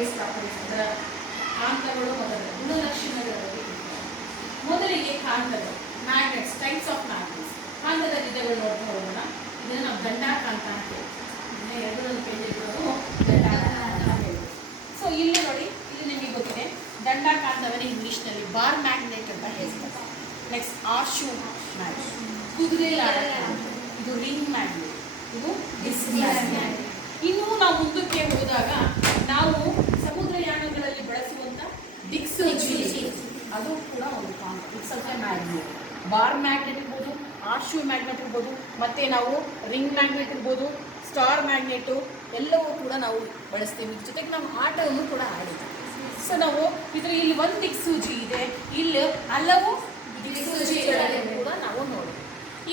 ಅದರ ಕಾಂತಗಳು ಅದರ ಗುಣಲಕ್ಷಣಗಳ ಬಗ್ಗೆ ಮೊದಲಿಗೆ ಕಾಂತಗಳು ಮ್ಯಾಗ್ನೆಟ್ಸ್, ಟೈಪ್ಸ್ ಆಫ್ ಮ್ಯಾಗ್ನೆಟ್ಸ್. ಕಾಂತದ ವಿಧಗಳು ನೋಡ್ತಾ ಹೋಗೋಣ. ಇದನ್ನು ನಾವು ದಂಡಾಕಾಂತ ಅಂತ ಹೇಳ್ತೀವಿ. ಎರಡರಲ್ಲಿ ಕೇಳಿರೋದು ದಂಡಾಕಾಂತ ಅಂತ ಹೇಳ್ತೀವಿ. ಸೊ ಇಲ್ಲಿ ನೋಡಿ, ಇಲ್ಲಿ ನಿಮಗೆ ಗೊತ್ತಿದೆ ದಂಡಾಕಾಂತವನ್ನು ಇಂಗ್ಲೀಷ್ನಲ್ಲಿ ಬಾರ್ ಮ್ಯಾಗ್ನೆಟ್ ಅಂತ ಹೇಳ್ತಾರೆ. ನೆಕ್ಸ್ಟ್ ಆರ್ಶು ಮ್ಯಾಗ್ನೆಟ್, ಕುದುರೆ ಇದು ರಿಂಗ್ ಮ್ಯಾಗ್ನೆಟ್, ಇದು ಡಿಸ್ಕ್ ಮ್ಯಾಗ್ನೆಟ್. ಇನ್ನೂ ನಾವು ಮುಂದಕ್ಕೆ ಹೋದಾಗ ನಾವು ಸಮುದ್ರಯಾನಗಳಲ್ಲಿ ಬಳಸುವಂಥ ದಿಕ್ಸೂಚಿ, ಅದು ಕೂಡ ಒಂದು ಕಾಂತ. It's also magnet. Bar magnet ಇರ್ಬೋದು, ಆರ್ಶು ಮ್ಯಾಗ್ನೆಟ್ ಇರ್ಬೋದು, ಮತ್ತು ನಾವು ರಿಂಗ್ ಮ್ಯಾಗ್ನೆಟ್ ಇರ್ಬೋದು, ಸ್ಟಾರ್ ಮ್ಯಾಗ್ನೆಟು ಎಲ್ಲವೂ ಕೂಡ ನಾವು ಬಳಸ್ತೀವಿ. ಜೊತೆಗೆ ನಾವು ಆಟವನ್ನು ಕೂಡ ಆಡಿದ್ದೀವಿ. ಸೊ ನಾವು ಇಲ್ಲಿ ಒಂದು ದಿಕ್ಸೂಚಿ ಇದೆ, ಇಲ್ಲಿ ಹಲವು ದಿಕ್ಸೂಚಿಗಳನ್ನು ಕೂಡ ನಾವು ನೋಡ್ತೀವಿ.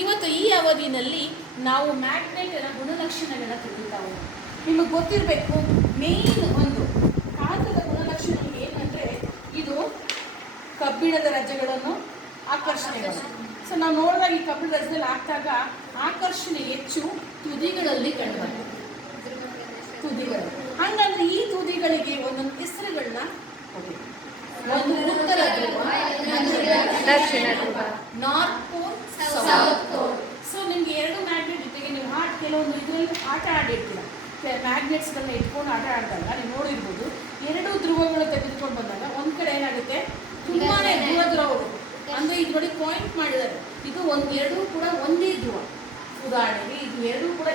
ಇವತ್ತು ಈ ಅವಧಿನಲ್ಲಿ ನಾವು ಮ್ಯಾಗ್ನೆಟ್ನ ಗುಣಲಕ್ಷಣಗಳನ್ನ ತಿಳಿತಾ ಹೋಗೋಣ. ನಿಮಗೆ ಗೊತ್ತಿರಬೇಕು, ಮೇನ್ ಒಂದು ಕಾಂತದ ಗುಣಲಕ್ಷಣ ಏನಂದರೆ ಇದು ಕಬ್ಬಿಣದ ರಜೆಗಳನ್ನು ಆಕರ್ಷಣೆಗಳು. ಸೊ ನಾವು ನೋಡಿದಾಗ ಈ ಕಬ್ಬಿಣದ ರಜೆಯಲ್ಲಿ ಹಾಕಿದಾಗ ಆಕರ್ಷಣೆ ಹೆಚ್ಚು ತುದಿಗಳಲ್ಲಿ ಕಂಡುಬರ್ತದೆ. ತುದಿಗಳು ಹಂಗಂದ್ರೆ ಈ ತುದಿಗಳಿಗೆ ಒಂದೊಂದು ಹೆಸರುಗಳನ್ನ ಕೊಡಿ. ಒಂದು ಉತ್ತರ ಧ್ರುವ, ದಕ್ಷಿಣ ಧ್ರುವ, north pole, south pole. So ನಿಮ್ಗೆ ಎರಡು ಮ್ಯಾಗ್ನೆಟ್ ಜೊತೆಗೆ ನೀವು ಕೆಲವೊಂದು ಇದರಲ್ಲಿ ಆಟ ಆಡಿರ್ತೀರ. ಮ್ಯಾಗ್ನೆಟ್ಸ್ಗಳನ್ನ ಇಟ್ಕೊಂಡು ಆಟ ಆಡಿದಾಗ ನೀವು ನೋಡಿರ್ಬೋದು, ಎರಡು ಧ್ರುವಗಳು ತೆಗೆದುಕೊಂಡು ಬಂದಾಗ ಒಂದು ಕಡೆ ಏನಾಗುತ್ತೆ, ತುಂಬಾ ದೂರ ದೂರ ಹೋಗುತ್ತೆ. ಅಂದರೆ ಇದು ನೋಡಿ ಪಾಯಿಂಟ್ ಮಾಡಿದ್ದಾರೆ, ಇದು ಎರಡೂ ಕೂಡ ಒಂದೇ ಧ್ರುವ. ಉದಾಹರಣೆಗೆ ಇದು ಎರಡೂ ಕೂಡ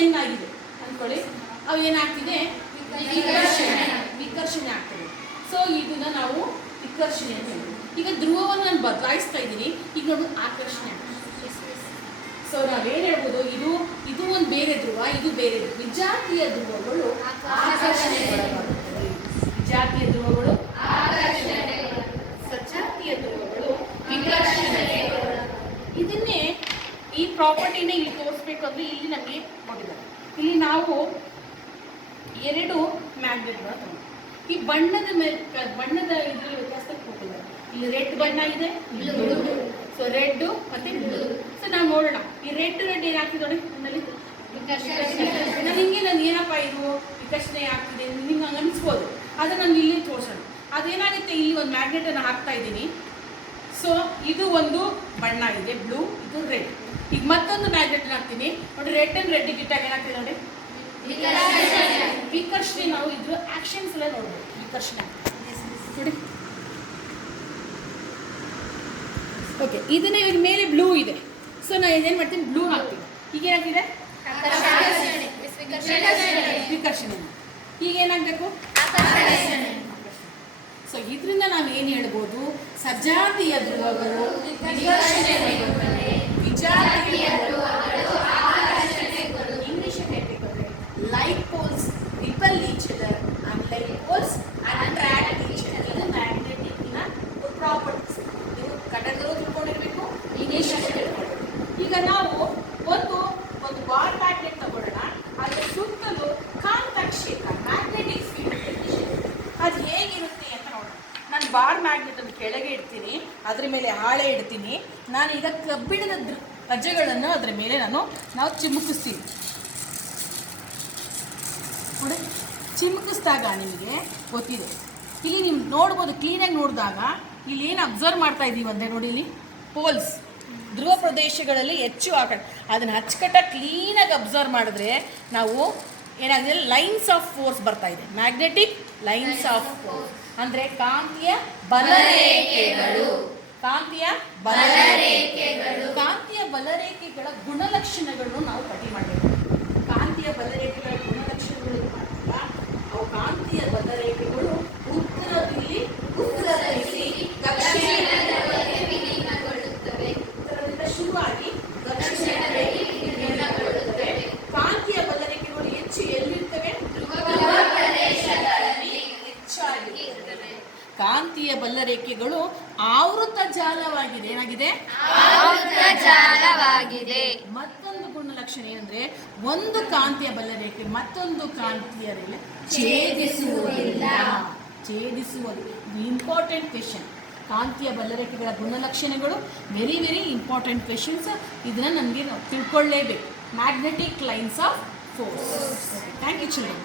ಎನ್ ಆಗಿದೆ ಅಂದ್ಕೊಳ್ಳಿ. ಅವು ಏನಾಗ್ತಿದೆ, ವಿಕರ್ಷಣೆ ಆಗ್ತದೆ. ಸೊ ಇದನ್ನ ನಾವು ವಿಕರ್ಷಣೆ ಅಂತ ಹೇಳ್ತೀವಿ. ಈಗ ಧ್ರುವವನ್ನು ನಾನು ಬದಲಾಯಿಸ್ತಾ ಇದ್ದೀನಿ, ಈಗ ನೋಡಿ ಆಕರ್ಷಣೆ ಆಗ್ತದೆ. ಸೊ ನಾವೇನು ಹೇಳ್ಬೋದು, ಇದು ಒಂದು ಬೇರೆ ಧ್ರುವ, ಇದು ಬೇರೆ ಧ್ರುವ. ವಿಜಾತೀಯ ಧ್ರುವಗಳು ಆಕರ್ಷಣೆಗೊಳಗಾಗುತ್ತವೆ. ವಿಜಾತೀಯ ಧ್ರುವಗಳು ಸಜಾತೀಯ ಧ್ರುವಗಳು ವಿಕರ್ಷಣೆ. ಇದನ್ನೇ ಈ ಪ್ರಾಪರ್ಟಿನೇ ಇಲ್ಲಿ ತೋರಿಸ್ಬೇಕಂದ್ರೆ ಇಲ್ಲಿ ನಮಗೆ ಕೊಟ್ಟಿದ್ದಾರೆ. ಇಲ್ಲಿ ನಾವು ಎರಡು ಮ್ಯಾಗ್ನೆಟ್ಗಳ ಈ ಬಣ್ಣದ ಇದರಲ್ಲಿ ವ್ಯತ್ಯಾಸಕ್ಕೆ ಕೊಟ್ಟಿದ್ದಾರೆ. ಇಲ್ಲಿ ರೆಡ್ ಬಣ್ಣ ಇದೆ, ಸೊ ರೆಡ್ ಮತ್ತೆ ಬ್ಲೂ. ಸೊ ನಾವು ನೋಡೋಣ, ಈ ರೆಡ್ ಏನಾಗ್ತಿದೆ ನೋಡಿ, ನನಗೆ ನಾನು ಏನಪ್ಪ ಇದು ವಿಕರ್ಷಣೆ ಆಗ್ತಿದೆ ನಿಮ್ಗೆ ಹಂಗೆ ಅನಿಸ್ಬೋದು. ಅದನ್ನು ನಾನು ಇಲ್ಲಿ ತೋರಿಸೋಣ. ಅದೇನಾಗುತ್ತೆ, ಇಲ್ಲಿ ಒಂದು ಮ್ಯಾಗ್ನೆಟನ್ನು ಹಾಕ್ತಾ ಇದ್ದೀನಿ. ಸೊ ಇದು ಒಂದು ಬಣ್ಣ ಇದೆ ಬ್ಲೂ, ಇದು ರೆಡ್. ಈಗ ಮತ್ತೊಂದು ಮ್ಯಾಗ್ನೆಟ್ ಹಾಕ್ತೀನಿ ನೋಡಿ, ರೆಡ್ ಅಂಡ್ ರೆಡ್ ಗಿಟ್ಟಾಗ ಏನಾಗ್ತಿದೆ ನೋಡಿ ವಿಕರ್ಷಣೆ. ನಾವು ಇದ್ರ ಆಕ್ಷನ್ಸ್ ಎಲ್ಲ ನೋಡ್ಬೋದು. ವಿಕರ್ಷಣೆ ನೋಡಿ, ಓಕೆ. ಇದನ್ನ ಇವಾಗ ಮೇಲೆ ಬ್ಲೂ ಇದೆ. ಸೊ ನಾನು ಏನು ಮಾಡ್ತೀನಿ, ಬ್ಲೂ ಹಾಕ್ತೀನಿ. ಈಗ ಏನಾಗ್ತಿದೆ ವಿಕರ್ಷಣೆ. ಈಗ ಏನಾಗಬೇಕು, ಸೊ ಇದರಿಂದ ನಾವು ಏನು ಹೇಳ್ಬೋದು, ಸಜಾತೀಯ ಧ್ರುವಗಳು ವಿಜಾತೀಯ ಧ್ರುವಗಳು ಇಂಗ್ಲಿಷ್ ಹೇಳ್ಬೇಕಂದ್ರೆ like poles repel each other and like poles attract each other. ಇದು ಮ್ಯಾಗ್ನೆಟಿಕ್ನ ಪ್ರಾಪರ್ಟೀಸ್. ನೀವು ಕನ್ನಡದಲ್ಲೂ ತಿಳ್ಕೊಂಡಿರ್ಬೇಕು, ಇಂಗ್ಲಿಷ್ ತಿಳ್ಕೊಳ್ಬೇಕು. ಈಗ ನಾವು ಒಂದು ಬಾರ್ ಮ್ಯಾಗ್ನೆಟ್ ತಗೊಳ್ಳೋಣ. ಅದರ ಸುತ್ತಲೂ ಕಾಂತ ಕ್ಷೇತ್ರ ಮ್ಯಾಗ್ನೆಟಿಕ್ ಫೀಲ್ಡ್ ಅದು ಹೇಗಿರುತ್ತೆ ಅಂತ ನೋಡೋಣ. ನಾನು ಬಾರ್ ಮ್ಯಾಗ್ನೆಟನ್ನು ಕೆಳಗೆ ಇಡ್ತೀನಿ, ಅದರ ಮೇಲೆ ಹಾಳೆ ಇಡ್ತೀನಿ. ನಾನು ಈಗ ಕಬ್ಬಿಣದ ರಜೆಗಳನ್ನು ಅದರ ಮೇಲೆ ನಾವು ಚಿಮುಕಿಸ್ತೀವಿ ನೋಡಿ. ಚಿಮುಕಿಸಿದಾಗ ನಿಮಗೆ ಗೊತ್ತಿದೆ, ಇಲ್ಲಿ ನೀವು ನೋಡ್ಬೋದು, ಕ್ಲೀನಾಗಿ ನೋಡಿದಾಗ ಇಲ್ಲಿ ಏನು ಅಬ್ಸರ್ವ್ ಮಾಡ್ತಾ ಇದ್ದೀವಿ ಅಂದರೆ ನೋಡಿ, ಇಲ್ಲಿ ಪೋಲ್ಸ್ ಧ್ರುವ ಪ್ರದೇಶಗಳಲ್ಲಿ ಹೆಚ್ಚು ಅದನ್ನು ಅಚ್ಚುಕಟ್ಟಾಗಿ ಕ್ಲೀನಾಗಿ ಅಬ್ಸರ್ವ್ ಮಾಡಿದ್ರೆ ನಾವು ಏನಾಗಿದೆ, ಲೈನ್ಸ್ ಆಫ್ ಫೋರ್ಸ್ ಬರ್ತಾ ಇದೆ. ಮ್ಯಾಗ್ನೆಟಿಕ್ ಲೈನ್ಸ್ ಆಫ್ ಫೋರ್ಸ್ ಅಂದರೆ ಕಾಂತೀಯ ಬಲರೇಖೆಗಳು. ಕಾಂತೀಯ ಬಲರೇಖೆಗಳ ಗುಣಲಕ್ಷಣಗಳನ್ನು ನಾವು ಪಟ್ಟಿ ಮಾಡಬೇಕು. ಕಾಂತೀಯ ಬಲರೇಖೆಗಳ ಗುಣಲಕ್ಷಣಗಳು ಮಾಡಿದಾಗ ಅವು ಕಾಂತೀಯ ಬಲರೇಖೆಗಳು ಉತ್ತರದಲ್ಲಿ ಉತ್ತರದಿಂದ ಶುರುವಾಗಿ ದಕ್ಷಿಣದಲ್ಲಿ ವಿಲೀನಗೊಳ್ಳುತ್ತವೆ. ಕಾಂತೀಯ ಬಲರೇಖೆಗಳು ಹೆಚ್ಚು ಎಲ್ಲಿರ್ತವೆ, ಹೆಚ್ಚಾಗಿರುತ್ತವೆ. ಕಾಂತೀಯ ಬಲರೇಖೆಗಳು ಆವೃತ ಜಾಲವಾಗಿದೆ. ಏನಾಗಿದೆ, ಆವೃತ ಜಾಲವಾಗಿದೆ. ಮತ್ತೊಂದು ಗುಣಲಕ್ಷಣ ಏನಂದ್ರೆ, ಒಂದು ಕಾಂತೀಯ ಬಲರೇಖೆ ಮತ್ತೊಂದು ಕಾಂತೀಯ ರೇಖೆ ಛೇದಿಸುವುದಿಲ್ಲ. Important question. ಕಾಂತೀಯ ಬಲರೇಖೆಗಳ ಗುಣಲಕ್ಷಣಗಳು ವೆರಿ ವೆರಿ ಇಂಪಾರ್ಟೆಂಟ್ ಕ್ವೆಶನ್ಸ್. ಇದನ್ನ ನಮಗೆ ನಾವು ತಿಳ್ಕೊಳ್ಳೇಬೇಕು. Magnetic lines of force. Thank you children.